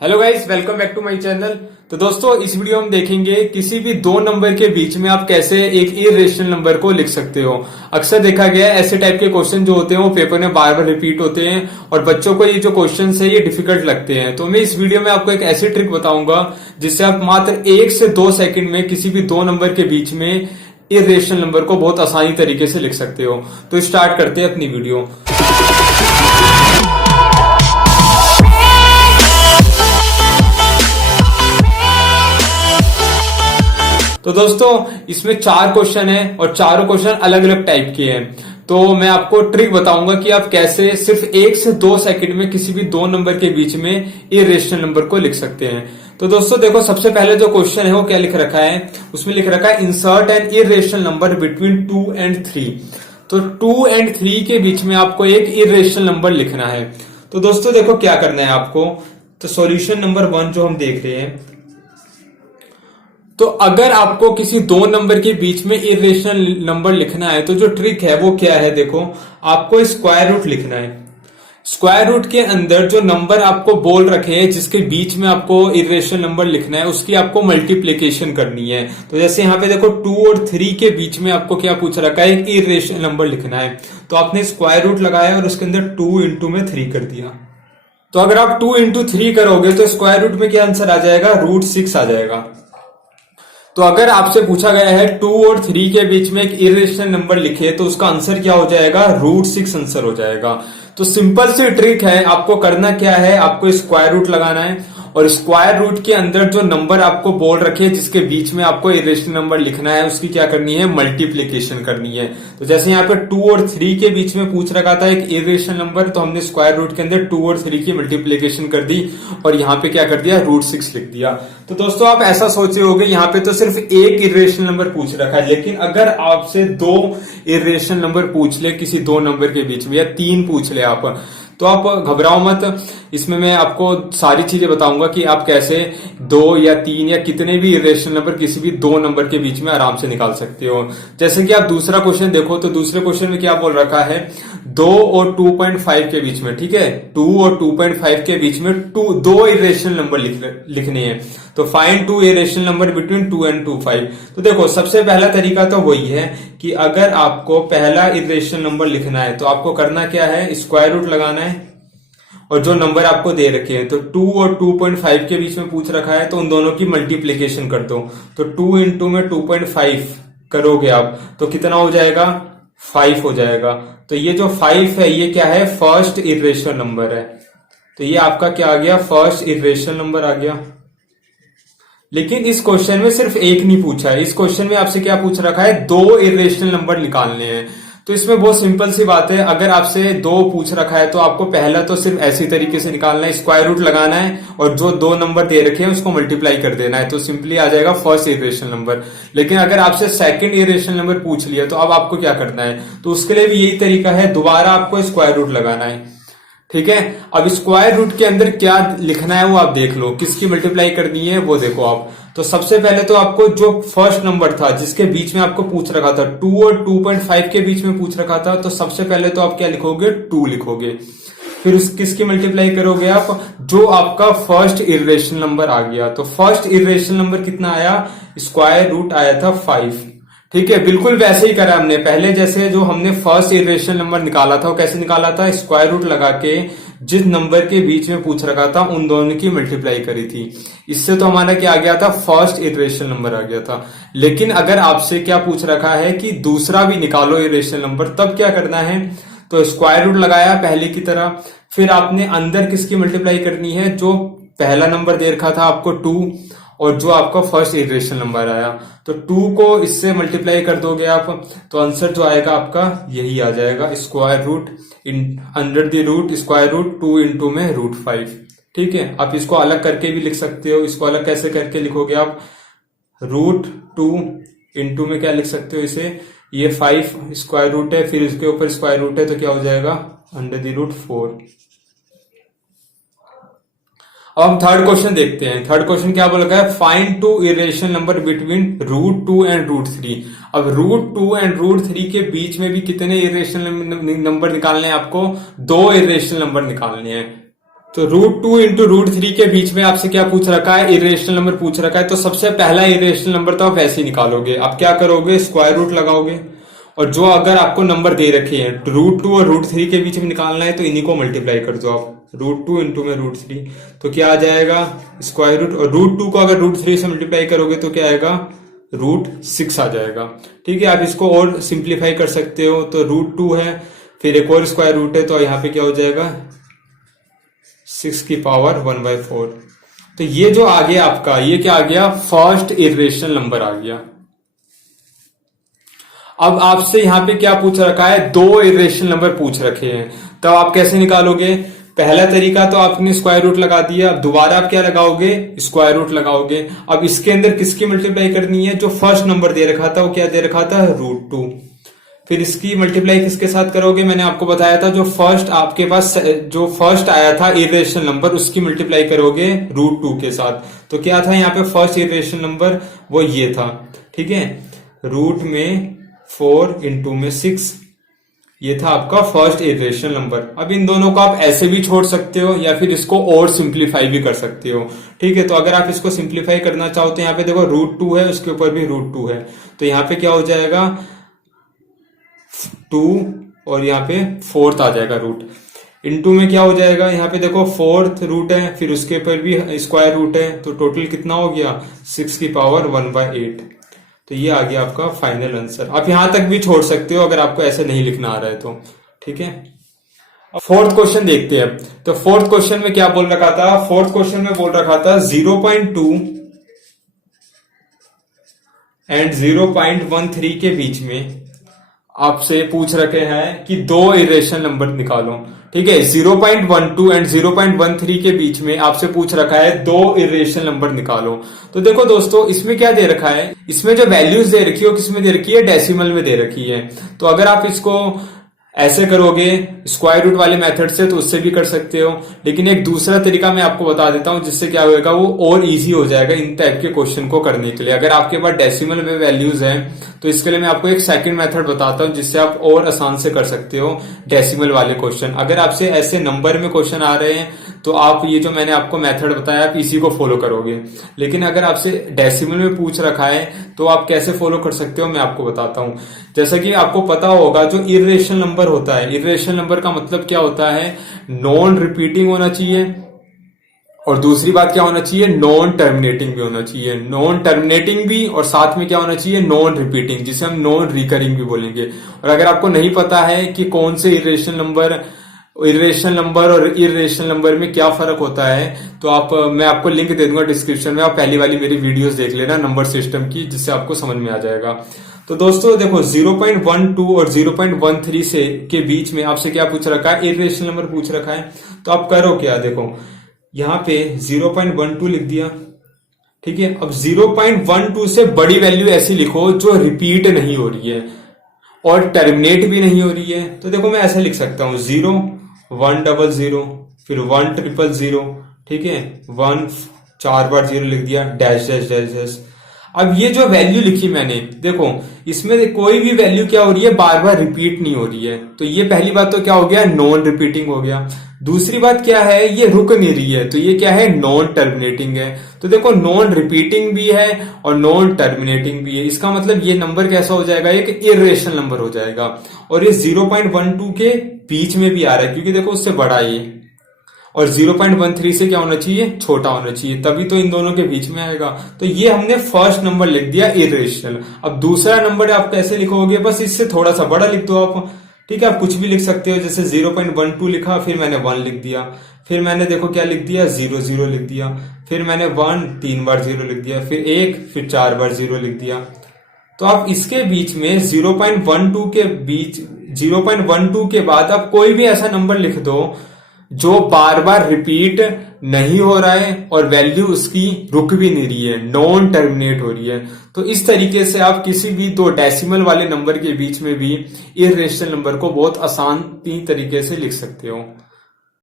Hello guys, welcome back to my channel. तो दोस्तों, इस वीडियो में हम देखेंगे किसी भी दो नंबर के बीच में आप कैसे एक इरेशनल नंबर को लिख सकते हो। अक्सर देखा गया है ऐसे टाइप के क्वेश्चन जो होते हैं वो पेपर में बार बार रिपीट होते हैं और बच्चों को ये जो क्वेश्चन है ये डिफिकल्ट लगते हैं। तो मैं इस वीडियो में आपको एक ऐसी ट्रिक बताऊंगा जिससे आप मात्र 1 से 2 सेकंड में किसी भी दो नंबर के बीच में इरेशनल नंबर को बहुत आसानी तरीके से लिख सकते हो। तो स्टार्ट करते हैं अपनी वीडियो। तो दोस्तों, इसमें 4 क्वेश्चन है और चारों क्वेश्चन अलग अलग टाइप के हैं। तो मैं आपको ट्रिक बताऊंगा कि आप कैसे सिर्फ 1 से 2 सेकंड में किसी भी दो नंबर के बीच में इरेशनल नंबर को लिख सकते हैं। तो दोस्तों देखो, सबसे पहले जो क्वेश्चन है वो क्या लिख रखा है, उसमें लिख रखा है insert an irrational number between 2 and 3। तो 2 and 3 के बीच में आपको एक इरेशनल नंबर लिखना है। तो दोस्तों देखो क्या करना है आपको। तो सॉल्यूशन नंबर 1 जो हम देख रहे हैं, तो अगर आपको किसी दो नंबर के बीच में इरेशनल नंबर लिखना है तो जो ट्रिक है वो क्या है, देखो आपको स्क्वायर रूट लिखना है। स्क्वायर रूट के अंदर जो नंबर आपको बोल रखे हैं जिसके बीच में आपको इरेशनल नंबर लिखना है उसकी आपको मल्टीप्लीकेशन करनी है। तो जैसे यहाँ पे देखो 2 और 3 के बीच में आपको क्या पूछ रखा है, एक इरेशनल नंबर लिखना है। तो आपने स्क्वायर रूट लगाया और उसके अंदर 2 इंटू में 3 कर दिया। तो अगर आप 2 इंटू 3 करोगे तो स्क्वायर रूट में क्या आंसर आ जाएगा, √6 आ जाएगा। तो अगर आपसे पूछा गया है 2 और 3 के बीच में एक इरेशनल नंबर लिखे तो उसका आंसर क्या हो जाएगा, √6 आंसर हो जाएगा। तो सिंपल सी ट्रिक है, आपको करना क्या है, आपको स्क्वायर रूट लगाना है और स्क्वायर रूट के अंदर जो नंबर आपको बोल रखे हैं जिसके बीच में आपको इरेशनल नंबर लिखना है उसकी क्या करनी है, मल्टीप्लीकेशन करनी है। तो जैसे यहाँ पे 2 और 3 के बीच में पूछ रखा था एक इरेशनल नंबर, तो हमने स्क्वायर रूट के अंदर 2 और 3 की मल्टीप्लीकेशन कर दी और यहाँ पे क्या कर दिया, √6 लिख दिया। तो दोस्तों आप ऐसा सोचे होगे यहाँ पे तो सिर्फ एक इरेशनल नंबर पूछ रखा है, लेकिन अगर आपसे 2 इरेशनल नंबर पूछ ले किसी दो नंबर के बीच में या 3 पूछ ले आप, तो आप घबराओ मत। इसमें मैं आपको सारी चीजें बताऊंगा कि आप कैसे 2 या 3 या कितने भी इरेशनल नंबर किसी भी दो नंबर के बीच में आराम से निकाल सकते हो। जैसे कि आप दूसरा क्वेश्चन देखो, तो दूसरे क्वेश्चन में क्या बोल रखा है, 2 और 2.5 के बीच में, ठीक है, 2 और 2.5 के बीच में 2 इरेशनल नंबर लिखने हैं। तो find 2 irrational number between 2 and 5। तो देखो सबसे पहला तरीका तो वही है कि अगर आपको पहला इरेशनल नंबर लिखना है तो आपको करना क्या है, स्क्वायर रूट लगाना है और जो नंबर आपको दे रखे हैं, तो 2 और 2.5 के बीच में पूछ रखा है तो उन दोनों की मल्टीप्लीकेशन कर दो। तो 2 इंटू में 2.5 करोगे आप तो कितना हो जाएगा, 5 हो जाएगा। तो ये जो 5 है ये क्या है, फर्स्ट इरेशनल नंबर है। तो ये आपका क्या आ गया, फर्स्ट इरेशनल नंबर आ गया। लेकिन इस क्वेश्चन में सिर्फ एक नहीं पूछा है, इस क्वेश्चन में आपसे क्या पूछ रखा है, 2 इरेशनल नंबर निकालने हैं। तो इसमें बहुत सिंपल सी बात है, अगर आपसे 2 पूछ रखा है तो आपको पहला तो सिर्फ ऐसी तरीके से निकालना है, स्क्वायर रूट लगाना है और जो 2 नंबर दे रखे हैं उसको मल्टीप्लाई कर देना है, तो सिंपली आ जाएगा फर्स्ट इरेशनल नंबर। लेकिन अगर आपसे सेकंड इरेशनल नंबर पूछ लिया तो अब आपको क्या करना है, तो उसके लिए भी यही तरीका है, दोबारा आपको स्क्वायर रूट लगाना है, ठीक है। अब स्क्वायर रूट के अंदर क्या लिखना है वो आप देख लो, किसकी मल्टीप्लाई करनी है वो देखो आप। तो सबसे पहले तो आपको जो फर्स्ट नंबर था जिसके बीच में आपको पूछ रखा था, 2 और 2.5 के बीच में पूछ रखा था, तो सबसे पहले तो आप क्या लिखोगे, 2 लिखोगे। फिर किसकी मल्टीप्लाई करोगे आप, जो आपका फर्स्ट इरेशनल नंबर आ गया। तो फर्स्ट इरेशनल नंबर कितना आया, स्क्वायर रूट आया था 5, ठीक है। बिल्कुल वैसे ही करा हमने पहले, जैसे जो हमने फर्स्ट इरेशनल नंबर निकाला था वो कैसे निकाला था, स्क्वायर रूट लगा के जिस नंबर के बीच में पूछ रखा था उन दोनों की मल्टीप्लाई करी थी। इससे तो हमारा क्या आ गया था, फर्स्ट इरेशनल नंबर आ गया था। लेकिन अगर आपसे क्या पूछ रखा है कि दूसरा भी निकालो इरेशनल नंबर, तब क्या करना है, तो स्क्वायर रूट लगाया पहले की तरह, फिर आपने अंदर किसकी मल्टीप्लाई करनी है, जो पहला नंबर दे रखा था आपको 2 और जो आपका फर्स्ट इरेशनल नंबर आया, तो 2 को इससे मल्टीप्लाई कर दोगे आप, तो आंसर जो आएगा आपका यही आ जाएगा, square root under the root square root 2 into में √5, ठीक है। आप इसको अलग करके भी लिख सकते हो। इसको अलग कैसे करके लिखोगे आप, √2 इंटू में क्या लिख सकते हो इसे, ये 5 स्क्वायर रूट है, फिर इसके ऊपर स्क्वायर रूट है, तो क्या हो जाएगा, अंडर द रूट 4। अब हम थर्ड क्वेश्चन देखते हैं। थर्ड क्वेश्चन क्या बोला है, find 2 irrational number between √2 and √3। अब √2 and √3 के बीच में भी कितने इरेशनल नंबर निकालने हैं आपको, 2 इरेशनल नंबर निकालने हैं, तो √2 इंटू √3 के बीच में आपसे क्या पूछ रखा है, इरेशनल नंबर पूछ रखा है। तो सबसे पहला इरेशनल नंबर तो आप ऐसे ही निकालोगे। आप क्या करोगे, स्क्वायर रूट लगाओगे, और जो अगर आपको नंबर दे रखे हैं √2 और √3 के बीच में निकालना है तो इन्हीं को मल्टीप्लाई कर दो आप। √2 इंटू में √3 तो क्या आ जाएगा, स्क्वायर रूट, और √2 को अगर √3 से मल्टीप्लाई करोगे तो क्या आएगा, √6 आ जाएगा। ठीक है, आप इसको और सिंप्लीफाई कर सकते हो। तो √2 है, फिर एक और स्क्वायर रूट है, तो यहाँ पे क्या हो जाएगा, 6 की पावर 1/4। तो ये जो आ गया आपका, ये क्या आ गया, फर्स्ट इरेशनल नंबर आ गया। अब आपसे यहां पे क्या पूछ रखा है, दो इरेशनल नंबर पूछ रखे हैं। तो आप कैसे निकालोगे, पहला तरीका तो आपने स्क्वायर रूट लगा दिया। अब दोबारा आप क्या लगाओगे, स्क्वायर रूट लगाओगे। अब इसके अंदर किसकी मल्टीप्लाई करनी है, जो फर्स्ट नंबर दे रखा था वो क्या दे रखा था, √2। फिर इसकी मल्टीप्लाई किसके साथ करोगे, मैंने आपको बताया था जो फर्स्ट आपके पास जो फर्स्ट आया था इरेशनल नंबर, उसकी मल्टीप्लाई करोगे √2 के साथ। तो क्या था यहाँ पे फर्स्ट इरेशनल नंबर, वो ये था। ठीक है, रूट में 4 इंटू में 6, ये था आपका फर्स्ट इरेशनल नंबर। अब इन दोनों को आप ऐसे भी छोड़ सकते हो या फिर इसको और सिंप्लीफाई भी कर सकते हो। ठीक है, तो अगर आप इसको सिंप्लीफाई करना चाहो तो यहाँ पे देखो √2 है, उसके ऊपर भी √2 है, तो यहाँ पे क्या हो जाएगा 2 और यहाँ पे 4th आ जाएगा रूट। इनटू में क्या हो जाएगा, यहाँ पे देखो 4th रूट है, फिर उसके ऊपर भी स्क्वायर रूट है, तो टोटल कितना हो गया, 6 की पावर 1/8। तो ये आ गया आपका फाइनल आंसर। आप यहां तक भी छोड़ सकते हो अगर आपको ऐसे नहीं लिखना आ रहा है तो। ठीक है, अब फोर्थ क्वेश्चन देखते हैं। तो फोर्थ क्वेश्चन में क्या बोल रखा था, फोर्थ क्वेश्चन में बोल रखा था 0.2 एंड 0.13 के बीच में आपसे पूछ रखे हैं कि दो इरेशनल नंबर निकालो। ठीक है, 0.12 एंड 0.13 के बीच में आपसे पूछ रखा है दो इरेशनल नंबर निकालो। तो देखो दोस्तों, इसमें क्या दे रखा है, इसमें जो वैल्यूज दे रखी है वो किसमें दे रखी है, डेसिमल में दे रखी है। तो अगर आप इसको ऐसे करोगे स्क्वायर रूट वाले मेथड से तो उससे भी कर सकते हो, लेकिन एक दूसरा तरीका मैं आपको बता देता हूं जिससे क्या होगा, वो और इजी हो जाएगा इन टाइप के क्वेश्चन को करने के लिए। अगर आपके पास डेसिमल में वैल्यूज हैं तो इसके लिए मैं आपको एक सेकंड मेथड बताता हूं जिससे आप और आसान से कर सकते हो डेसिमल वाले क्वेश्चन। अगर आपसे ऐसे नंबर में क्वेश्चन आ रहे हैं तो आप ये जो मैंने आपको मेथड बताया आप इसी को फॉलो करोगे, लेकिन अगर आपसे डेसिमल में पूछ रखा है तो आप कैसे फॉलो कर सकते हो मैं आपको बताता हूं। जैसा कि आपको पता होगा जो इरेशनल नंबर होता है, इरेशनल नंबर का मतलब क्या होता है, नॉन रिपीटिंग होना चाहिए, और दूसरी बात क्या होना चाहिए, नॉन टर्मिनेटिंग भी होना चाहिए। नॉन टर्मिनेटिंग भी और साथ में क्या होना चाहिए, नॉन रिपीटिंग, जिसे हम नॉन रिकरिंग भी बोलेंगे। और अगर आपको नहीं पता है कि कौन से इरेशनल नंबर और इरेशनल नंबर में क्या फर्क होता है तो मैं आपको लिंक दे दूंगा डिस्क्रिप्शन में, आप पहली वाली मेरी वीडियोस देख लेना नंबर सिस्टम की, जिससे आपको समझ में आ जाएगा। तो दोस्तों देखो 0.12 और 0.13 से के बीच में आपसे क्या पूछ रखा है, इरेशनल नंबर पूछ रखा है। तो आप करो क्या, देखो यहां पे 0.12 लिख दिया। ठीक है, अब 0.12 से बड़ी वैल्यू ऐसी लिखो जो रिपीट नहीं हो रही है और टर्मिनेट भी नहीं हो रही है। तो देखो मैं ऐसा लिख सकता हूं 0, 100, फिर 100, ठीक है, 1 4 बार 0 लिख दिया, डैश डैश डैश डैश। अब ये जो वैल्यू लिखी मैंने, देखो इसमें कोई भी वैल्यू क्या हो रही है, बार बार रिपीट नहीं हो रही है। तो ये पहली बात तो क्या हो गया, नॉन रिपीटिंग हो गया। दूसरी बात क्या है, ये रुक नहीं रही है, तो ये क्या है, नॉन टर्मिनेटिंग है। तो देखो नॉन रिपीटिंग भी है और नॉन टर्मिनेटिंग भी है, इसका मतलब ये नंबर कैसा हो जाएगा, एक इरेशनल नंबर हो जाएगा। और ये 0.12 के बीच में भी आ रहा है क्योंकि देखो उससे बड़ा ये, और 0.13 से क्या होना चाहिए, छोटा होना चाहिए, तभी तो इन दोनों के बीच में आएगा। तो ये हमने फर्स्ट नंबर लिख दिया इरेशनल। अब दूसरा नंबर आप कैसे लिखोगे, बस इससे थोड़ा सा बड़ा लिख दो आप। ठीक है, आप कुछ भी लिख सकते हो, जैसे 0.12 लिखा, फिर मैंने 1 लिख दिया, फिर मैंने देखो क्या लिख दिया, 0 0 लिख दिया, फिर मैंने 1 3 बार 0 लिख दिया, फिर 1, फिर 4 बार 0 लिख दिया। तो आप इसके बीच में 0.12 के बीच 0.12 के बाद आप कोई भी ऐसा नंबर लिख दो जो बार बार रिपीट नहीं हो रहा है और वैल्यू उसकी रुक भी नहीं रही है, नॉन टर्मिनेट हो रही है। तो इस तरीके से आप किसी भी दो डेसिमल वाले नंबर के बीच में भी इरेशनल नंबर को बहुत आसान तरीके से लिख सकते हो।